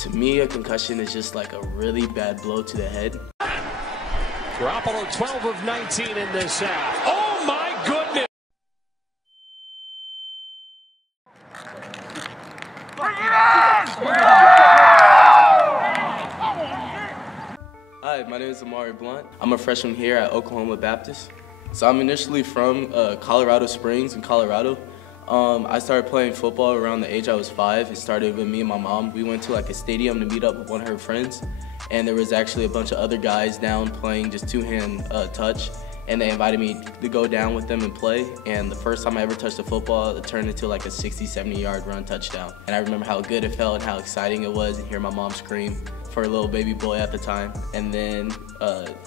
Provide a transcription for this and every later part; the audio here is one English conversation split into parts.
To me, a concussion is just like a really bad blow to the head. Garoppolo 12 of 19 in this half. Oh my goodness! Hi, my name is Amari Blunt. I'm a freshman here at Oklahoma Baptist. So I'm initially from Colorado Springs in Colorado. I started playing football around the age I was 5. It started with me and my mom. We went to like a stadium to meet up with one of her friends, and there was actually a bunch of other guys down playing just two-hand touch, and they invited me to go down with them and play. And the first time I ever touched a football, it turned into like a 60, 70-yard run touchdown. And I remember how good it felt and how exciting it was, and hear my mom scream for a little baby boy at the time. And then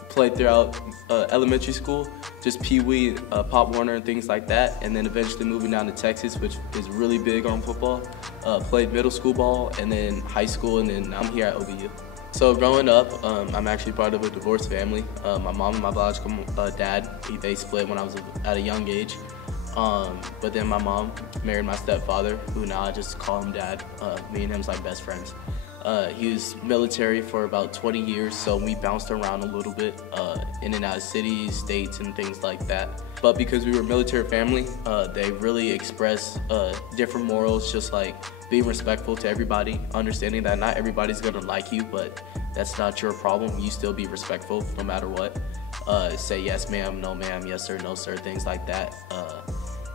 played throughout elementary school, just Pee-wee, Pop Warner and things like that. And then eventually moving down to Texas, which is really big on football. Played middle school ball, and then high school, and then I'm here at OBU. So growing up, I'm actually part of a divorced family. My mom and my biological dad, they split when I was at a young age. But then my mom married my stepfather, who now I just call him Dad. Me and him's like best friends. He was military for about 20 years, so we bounced around a little bit, in and out of cities, states, and things like that. But because we were a military family, they really express different morals, just like being respectful to everybody, understanding that not everybody's gonna like you, but that's not your problem. You still be respectful no matter what. Say yes ma'am, no ma'am, yes sir, no sir, things like that.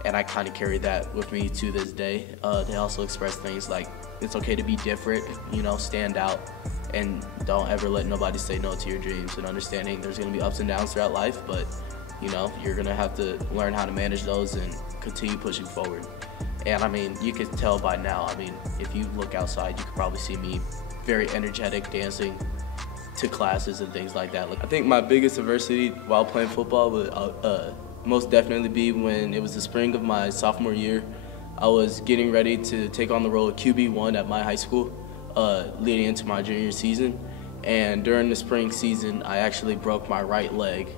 And I kind of carry that with me to this day. They also express things like it's okay to be different, you know, stand out, and don't ever let nobody say no to your dreams, and understanding there's gonna be ups and downs throughout life, but you know, you're gonna have to learn how to manage those and continue pushing forward. And I mean, you can tell by now, I mean, if you look outside, you could probably see me very energetic, dancing to classes and things like that. I think my biggest adversity while playing football would most definitely be when it was the spring of my sophomore year. I was getting ready to take on the role of QB1 at my high school, leading into my junior season. And during the spring season, I actually broke my right leg,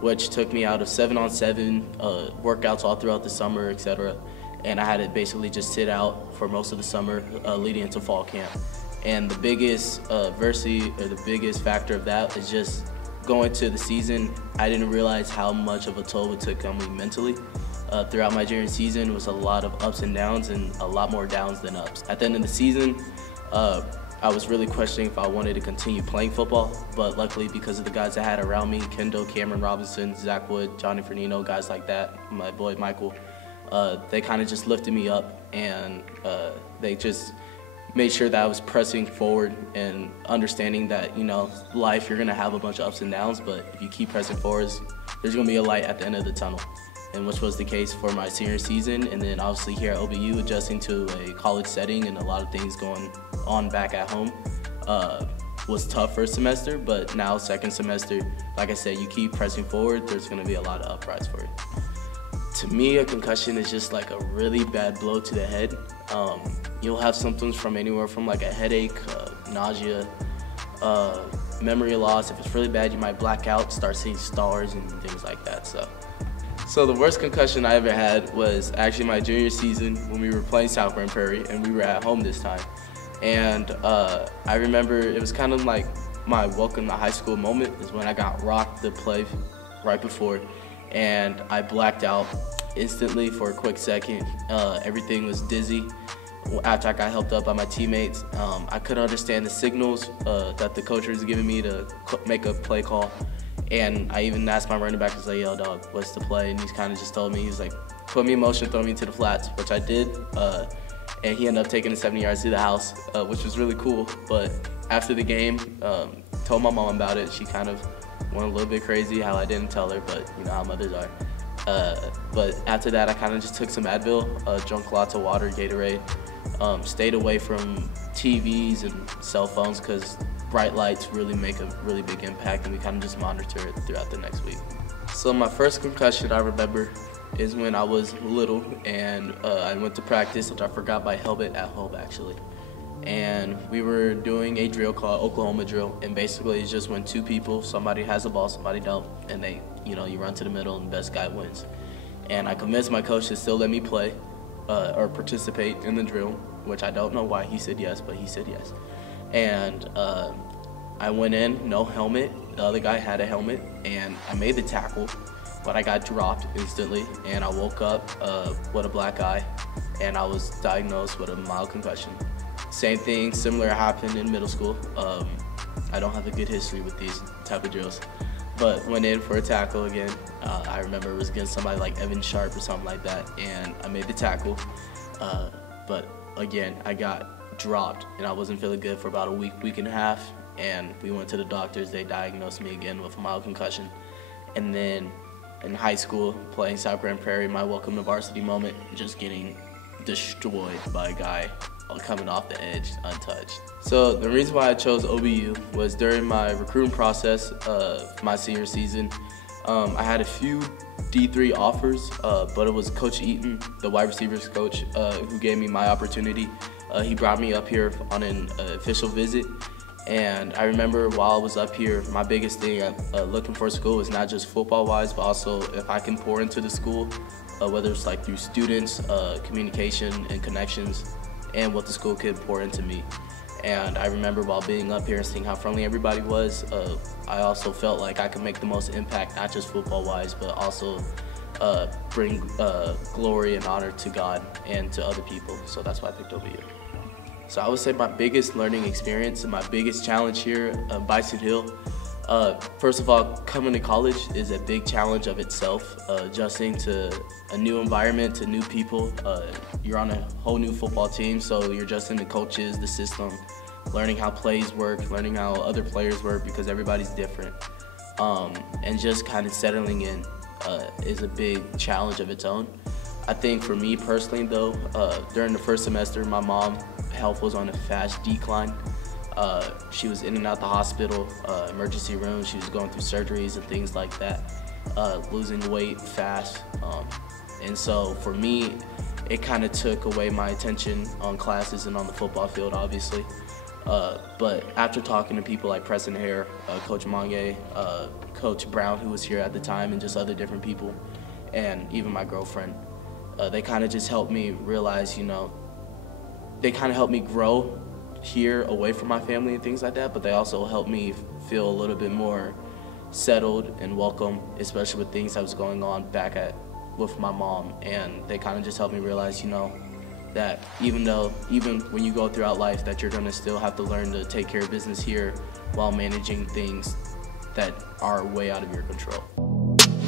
which took me out of 7-on-7 workouts all throughout the summer, etc. And I had to basically just sit out for most of the summer, leading into fall camp. And the biggest adversity, or the biggest factor of that, is just going to the season. I didn't realize how much of a toll it took on me mentally. Throughout my junior season, it was a lot of ups and downs, and a lot more downs than ups. At the end of the season, I was really questioning if I wanted to continue playing football, but luckily because of the guys I had around me, Kendall, Cameron Robinson, Zach Wood, Johnny Fernino, guys like that, my boy Michael, they kind of just lifted me up, and they just made sure that I was pressing forward and understanding that, you know, life, you're gonna have a bunch of ups and downs, but if you keep pressing forward, there's gonna be a light at the end of the tunnel. And which was the case for my senior season, and then obviously here at OBU, adjusting to a college setting and a lot of things going on back at home was tough first semester, but now second semester, like I said, you keep pressing forward, there's gonna be a lot of uprise for you. To me, a concussion is just like a really bad blow to the head. You'll have symptoms from anywhere from like a headache, nausea, memory loss. If it's really bad, you might black out, start seeing stars and things like that. So the worst concussion I ever had was actually my junior season when we were playing South Grand Prairie, and we were at home this time. And I remember it was kind of like my welcome to high school moment is when I got rocked the play right before, and I blacked out instantly for a quick second. Everything was dizzy. After I got helped up by my teammates, I couldn't understand the signals that the coach was giving me to make a play call. And I even asked my running back, I was like, yo, dog, what's the play? And he kind of just told me, he was like, put me in motion, throw me into the flats, which I did. And he ended up taking the 70 yards to the house, which was really cool. But after the game, told my mom about it. She kind of went a little bit crazy how I didn't tell her, but you know how mothers are. But after that, I kind of just took some Advil, drank lots of water, Gatorade, stayed away from TVs and cell phones because bright lights really make a really big impact, and we kind of just monitor it throughout the next week. So my first concussion I remember is when I was little, and I went to practice, which I forgot my helmet at home actually. And we were doing a drill called Oklahoma drill, and basically it's just when two people, somebody has the ball, somebody don't, and they, you know, you run to the middle and the best guy wins. And I convinced my coach to still let me play or participate in the drill. which I don't know why he said yes, but he said yes. And I went in, no helmet. The other guy had a helmet, and I made the tackle, but I got dropped instantly, and I woke up with a black eye, and I was diagnosed with a mild concussion. Same thing, similar happened in middle school. I don't have a good history with these type of drills, but went in for a tackle again. I remember it was against somebody like Evan Sharp or something like that, and I made the tackle, but again, I got dropped, and I wasn't feeling good for about a week and a half, and we went to the doctors. They diagnosed me again with a mild concussion. And then in high school, playing South Grand Prairie, my welcome to varsity moment, just getting destroyed by a guy coming off the edge untouched. So the reason why I chose OBU was during my recruiting process of my senior season, I had a few D3 offers, but it was Coach Eaton, the wide receivers coach, who gave me my opportunity. He brought me up here on an official visit, and I remember while I was up here, my biggest thing looking for a school was not just football-wise, but also if I can pour into the school, whether it's like through students, communication and connections, and what the school could pour into me. And I remember while being up here and seeing how friendly everybody was, I also felt like I could make the most impact, not just football-wise, but also bring glory and honor to God and to other people. So that's why I picked OBU. So I would say my biggest learning experience and my biggest challenge here at Bison Hill, first of all, coming to college is a big challenge of itself, adjusting to a new environment, to new people. You're on a whole new football team, so you're adjusting to coaches, the system, learning how plays work, learning how other players work because everybody's different. And just kind of settling in is a big challenge of its own. I think for me personally though, during the first semester, my mom's health was on a fast decline. She was in and out the hospital, emergency room. She was going through surgeries and things like that, losing weight fast. And so for me, it kind of took away my attention on classes and on the football field, obviously. But after talking to people like Preston Hare, Coach Monge, Coach Brown, who was here at the time, and just other different people, and even my girlfriend, they kind of just helped me realize, you know, they kind of helped me grow here away from my family and things like that, but they also helped me feel a little bit more settled and welcome, especially with things that was going on back with my mom. And they kind of just helped me realize, you know, that even when you go throughout life, that you're gonna still have to learn to take care of business here while managing things that are way out of your control.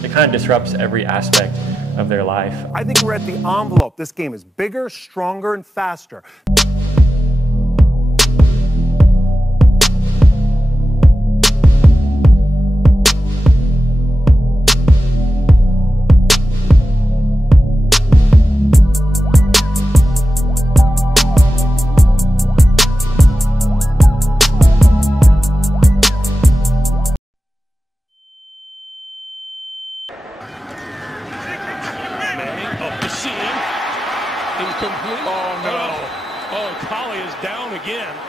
It kind of disrupts every aspect of their life. I think we're at the envelope. This game is bigger, stronger, and faster.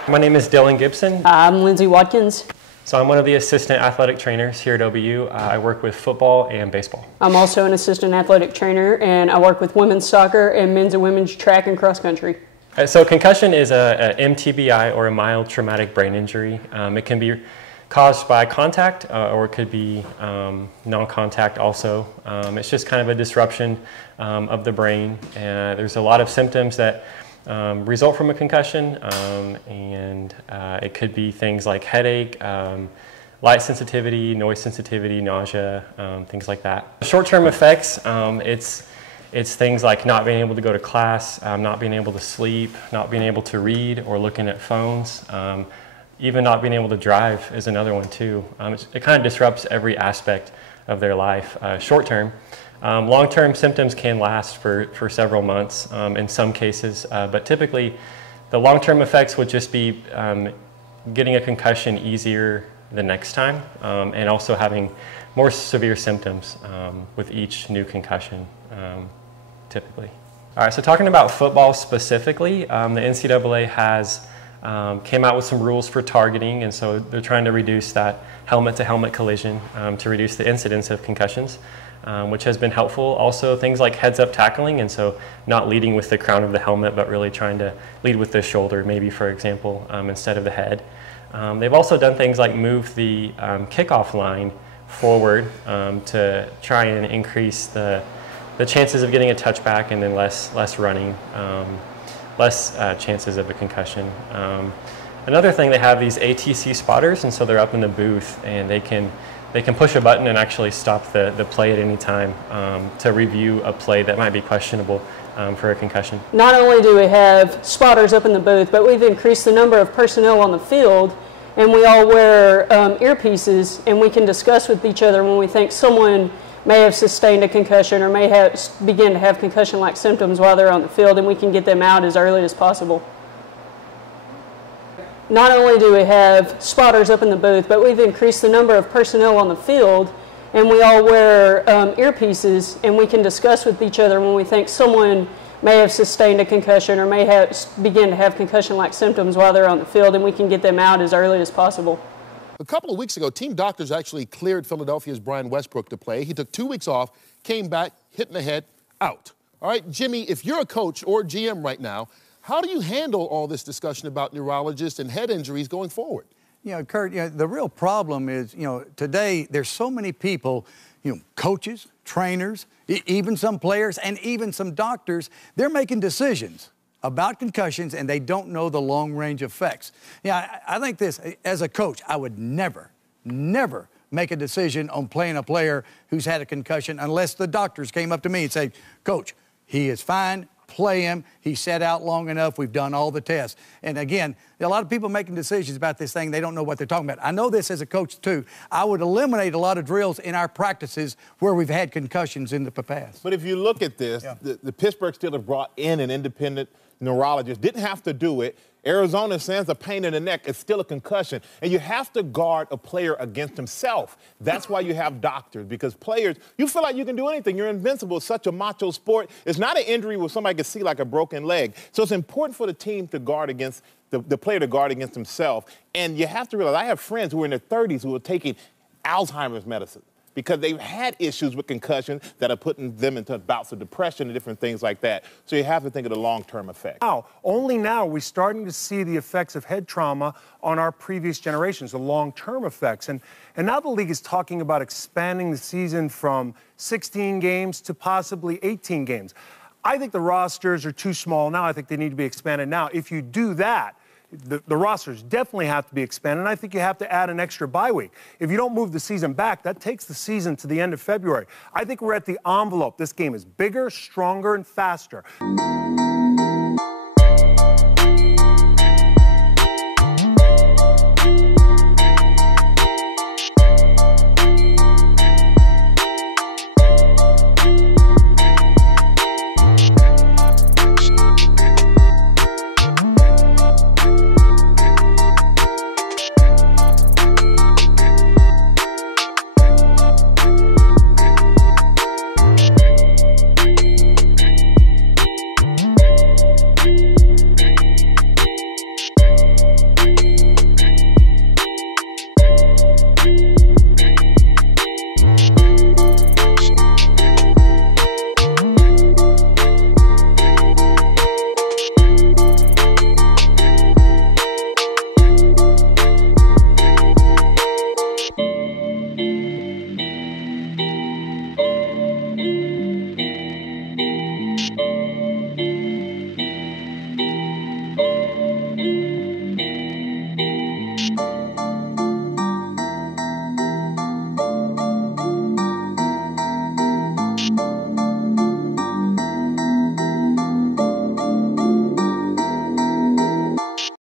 My name is Dylan Gibson. I'm Lindsay Watkins. So I'm one of the assistant athletic trainers here at OBU. I work with football and baseball. I'm also an assistant athletic trainer, and I work with women's soccer and men's and women's track and cross country. So concussion is a MTBI, or a mild traumatic brain injury. It can be caused by contact or it could be non-contact also. It's just kind of a disruption of the brain. There's a lot of symptoms that result from a concussion, and it could be things like headache, light sensitivity, noise sensitivity, nausea, things like that. Short-term effects, it's things like not being able to go to class, not being able to sleep, not being able to read or looking at phones, even not being able to drive is another one too. It kind of disrupts every aspect of their life. Short-term. Long-term symptoms can last for several months in some cases, but typically the long-term effects would just be getting a concussion easier the next time, and also having more severe symptoms with each new concussion, typically. All right, so talking about football specifically, the NCAA has came out with some rules for targeting, and so they're trying to reduce that helmet-to-helmet collision to reduce the incidence of concussions. which has been helpful. Also things like heads-up tackling, and so not leading with the crown of the helmet, but really trying to lead with the shoulder, maybe, for example, instead of the head. They've also done things like move the kickoff line forward to try and increase the chances of getting a touchback, and then less running, less chances of a concussion. Another thing, they have these ATC spotters, and so they're up in the booth, and they can push a button and actually stop the play at any time to review a play that might be questionable for a concussion. Not only do we have spotters up in the booth, but we've increased the number of personnel on the field, and we all wear earpieces, and we can discuss with each other when we think someone may have sustained a concussion or may have begin to have concussion-like symptoms while they're on the field, and we can get them out as early as possible. Not only do we have spotters up in the booth, but we've increased the number of personnel on the field, and we all wear earpieces, and we can discuss with each other when we think someone may have sustained a concussion or may have begin to have concussion-like symptoms while they're on the field, and we can get them out as early as possible. A couple of weeks ago, team doctors actually cleared Philadelphia's Brian Westbrook to play. He took 2 weeks off, came back, hit in the head, out. All right, Jimmy, if you're a coach or GM right now, how do you handle all this discussion about neurologists and head injuries going forward? You know, Kurt, the real problem is, today there's so many people, coaches, trainers, even some players, and even some doctors, they're making decisions about concussions, and they don't know the long-range effects. I think this, as a coach, I would never make a decision on playing a player who's had a concussion unless the doctors came up to me and said, Coach, he is fine, play him, he sat out long enough, we've done all the tests. And again, there are a lot of people making decisions about this thing, they don't know what they're talking about. I know this as a coach too. I would eliminate a lot of drills in our practices where we've had concussions in the past. But if you look at this, the Pittsburgh Steelers brought in an independent neurologist, didn't have to do it. Arizona sends a pain in the neck. It's still a concussion. And you have to guard a player against himself. That's why you have doctors, because players, you feel like you can do anything. You're invincible. It's such a macho sport. It's not an injury where somebody can see like a broken leg. So it's important for the team to guard against, the player to guard against himself. And you have to realize, I have friends who are in their 30s who are taking Alzheimer's medicine because they've had issues with concussion that are putting them into bouts of depression and different things like that. So you have to think of the long-term effect. Only now are we starting to see the effects of head trauma on our previous generations, the long-term effects. And now the league is talking about expanding the season from 16 games to possibly 18 games. I think the rosters are too small now. I think they need to be expanded now. If you do that, the rosters definitely have to be expanded, and I think you have to add an extra bye week. If you don't move the season back, that takes the season to the end of February. I think we're at the envelope. This game is bigger, stronger, and faster.